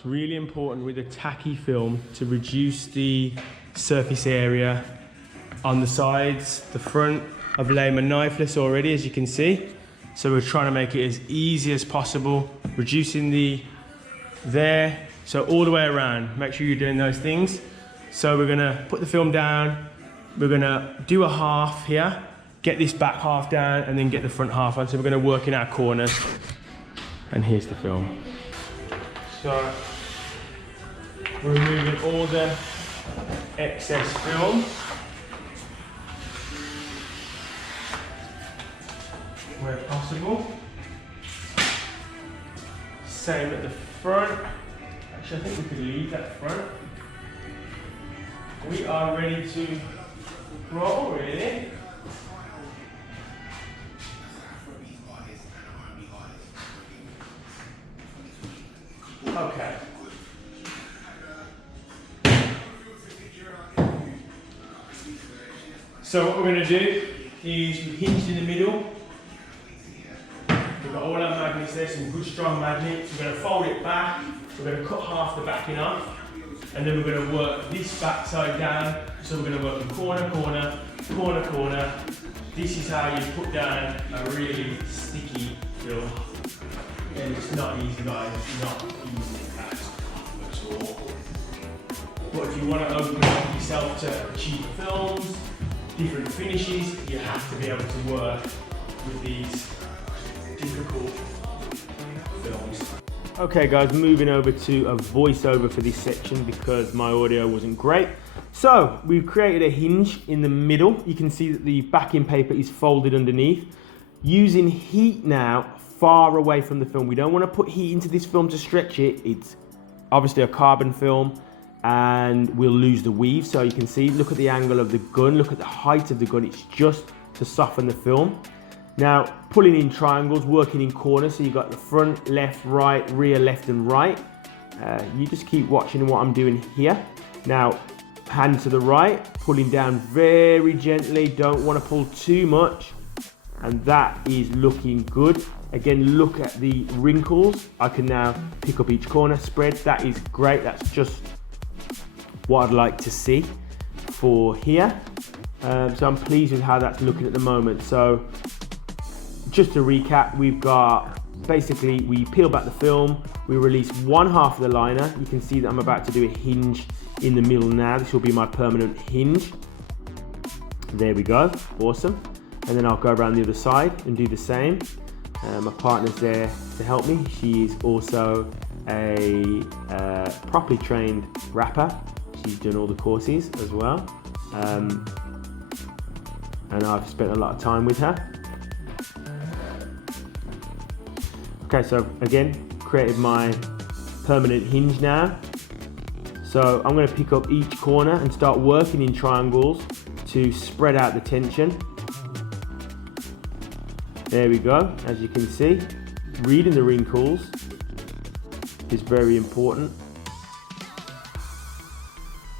It's really important with a tacky film to reduce the surface area on the sides. The front, I've laid my knifeless already, as you can see. So we're trying to make it as easy as possible, reducing the there. So all the way around, make sure you're doing those things. So we're gonna put the film down. We're gonna do a half here, get this back half down, and then get the front half on. So we're gonna work in our corners. And here's the film. So we're removing all the excess film. Where possible. Same at the front. Actually, I think we could leave that front. We are ready to roll, really. Okay. So what we're going to do is we've hinged in the middle. We've got all our magnets there, some good strong magnets. We're going to fold it back. We're going to cut half the backing off. And then we're going to work this back side down. So we're going to work in corner, corner, corner, corner. This is how you put down a really sticky film. And it's not easy, guys. It's not easy at all. But if you want to open up yourself to cheaper films, different finishes, you have to be able to work with these difficult films. Okay guys, moving over to a voiceover for this section because my audio wasn't great. So we've created a hinge in the middle. You can see that the backing paper is folded underneath. Using heat now far away from the film. We don't want to put heat into this film to stretch it. It's obviously a carbon film and we'll lose the weave. So you can see, look at the angle of the gun, look at the height of the gun. It's just to soften the film. Now, pulling in triangles, working in corners. So you've got the front, left, right, rear, left and right. You just keep watching what I'm doing here. Now, hand to the right, pulling down very gently. Don't want to pull too much. And that is looking good. Again, look at the wrinkles. I can now pick up each corner, spread. That is great. That's just what I'd like to see for here. So I'm pleased with how that's looking at the moment. So just to recap, we've got, basically we peel back the film, we release one half of the liner. You can see that I'm about to do a hinge in the middle now. This will be my permanent hinge. There we go, awesome. And then I'll go around the other side and do the same. My partner's there to help me. She is also a properly trained wrapper. She's done all the courses as well. And I've spent a lot of time with her. Okay, so again, created my permanent hinge now. So I'm going to pick up each corner and start working in triangles to spread out the tension. There we go. As you can see, reading the wrinkles is very important.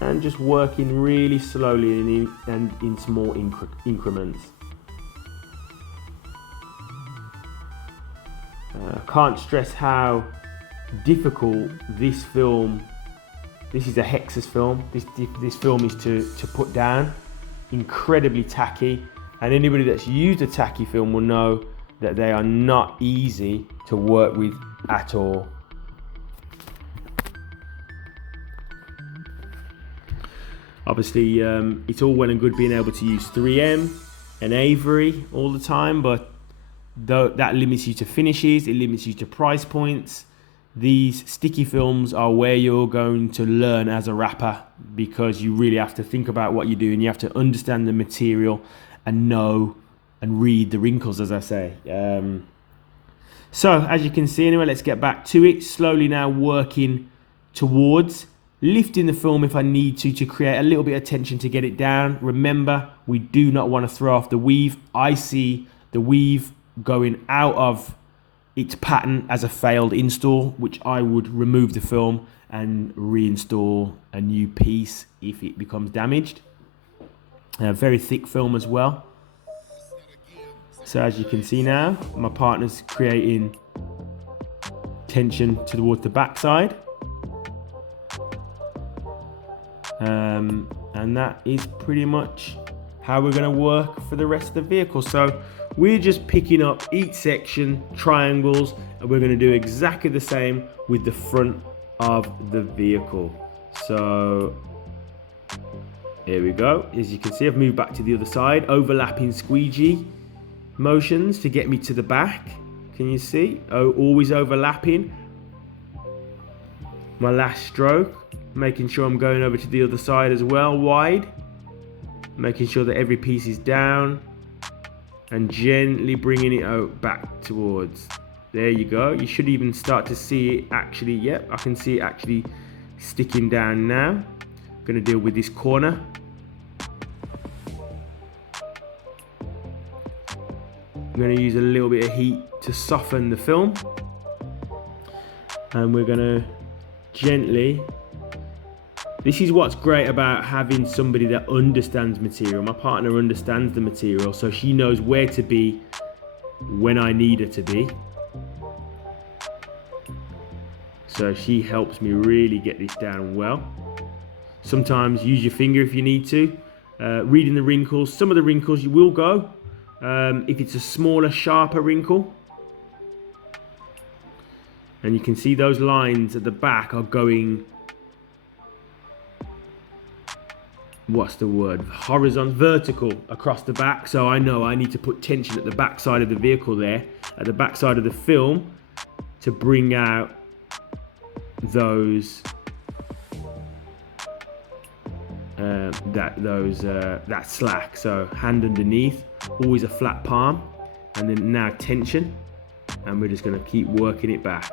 And just working really slowly and in small increments. I can't stress how difficult this film, this is a Hexus film, this film is to put down. Incredibly tacky, and anybody that's used a tacky film will know that they are not easy to work with at all. Obviously, it's all well and good being able to use 3M and Avery all the time, but that limits you to finishes, it limits you to price points. These sticky films are where you're going to learn as a wrapper, because you really have to think about what you're doing. You have to understand the material and know and read the wrinkles, as I say. So as you can see anyway, let's get back to it. Slowly now working towards lifting the film if I need to create a little bit of tension to get it down. Remember, we do not want to throw off the weave. I see the weave going out of its pattern as a failed install, which I would remove the film and reinstall a new piece if it becomes damaged. Very thick film as well. So as you can see now, my partner's creating tension towards the backside. And that is pretty much how we're going to work for the rest of the vehicle. So we're just picking up each section, triangles, and we're going to do exactly the same with the front of the vehicle. So here we go. As you can see, I've moved back to the other side, overlapping squeegee motions to get me to the back. Can you see? Oh, always overlapping. My last stroke, making sure I'm going over to the other side as well, wide. Making sure that every piece is down and gently bringing it out back towards. There you go. You should even start to see it actually. Yep, I can see it actually sticking down now. I'm going to deal with this corner. I'm going to use a little bit of heat to soften the film. And we're going to gently... This is what's great about having somebody that understands material. My partner understands the material, so she knows where to be when I need her to be. So she helps me really get this down well. Sometimes use your finger if you need to. Reading the wrinkles. Some of the wrinkles you will go. If it's a smaller, sharper wrinkle. And you can see those lines at the back are going... What's the word? Horizontal, vertical across the back. So I know I need to put tension at the back side of the vehicle there, at the back side of the film, to bring out those that slack. So hand underneath, always a flat palm, and then now tension, and we're just going to keep working it back.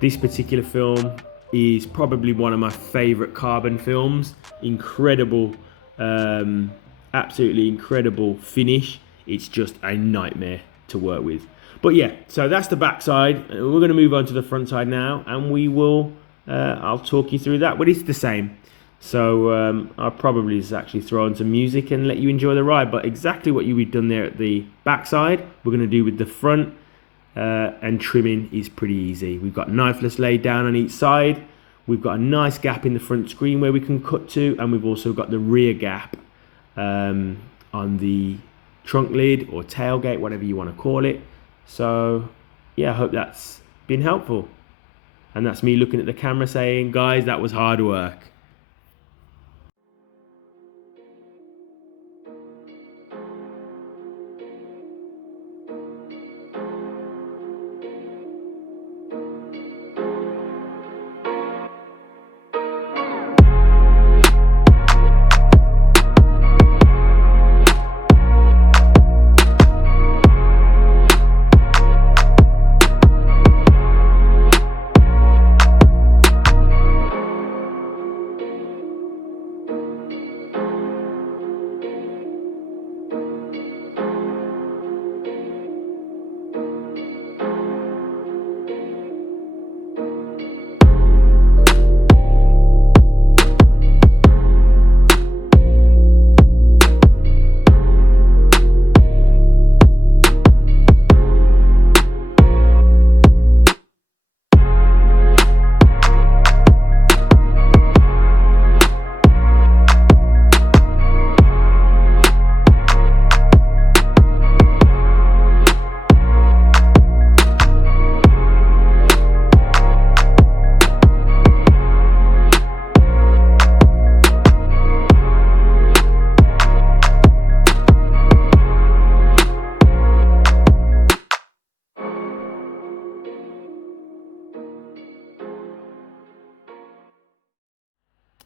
This particular film is probably one of my favorite carbon films. Incredible, absolutely incredible finish. It's just a nightmare to work with. But yeah, so that's the back side. We're going to move on to the front side now, and we will, I'll talk you through that, but it's the same. So I'll probably just actually throw on some music and let you enjoy the ride. But exactly what you've done there at the back side, we're going to do with the front. And trimming is pretty easy. We've got knifeless laid down on each side. We've got a nice gap in the front screen where we can cut to, and we've also got the rear gap on the trunk lid or tailgate, whatever you want to call it. So yeah, I hope that's been helpful. And that's me looking at the camera saying, guys, that was hard work.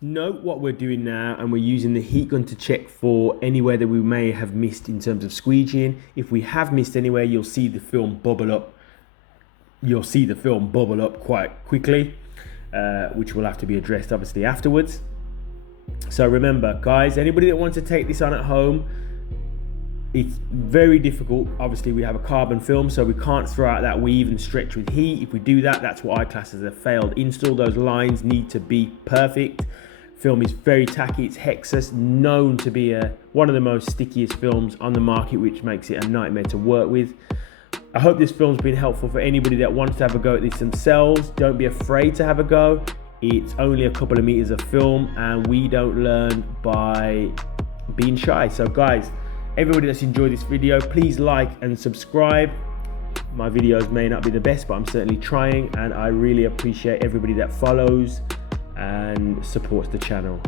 Note what we're doing now, and we're using the heat gun to check for anywhere that we may have missed in terms of squeegeeing. If we have missed anywhere, you'll see the film bubble up. You'll see the film bubble up quite quickly, which will have to be addressed obviously afterwards. So remember, guys, anybody that wants to take this on at home, it's very difficult. Obviously, we have a carbon film, so we can't throw out that weave and stretch with heat. If we do that, that's what I class as a failed install. Those lines need to be perfect. Film is very tacky. It's Hexus, known to be one of the most stickiest films on the market, which makes it a nightmare to work with. I hope this film's been helpful for anybody that wants to have a go at this themselves. Don't be afraid to have a go. It's only a couple of meters of film, and we don't learn by being shy. So guys, everybody that's enjoyed this video, please like and subscribe. My videos may not be the best, but I'm certainly trying, and I really appreciate everybody that follows and supports the channel.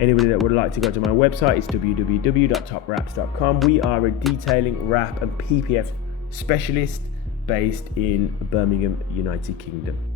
Anybody that would like to go to my website, it's www.topwrapz.com. We are a detailing, wrap and PPF specialist based in Birmingham, United Kingdom.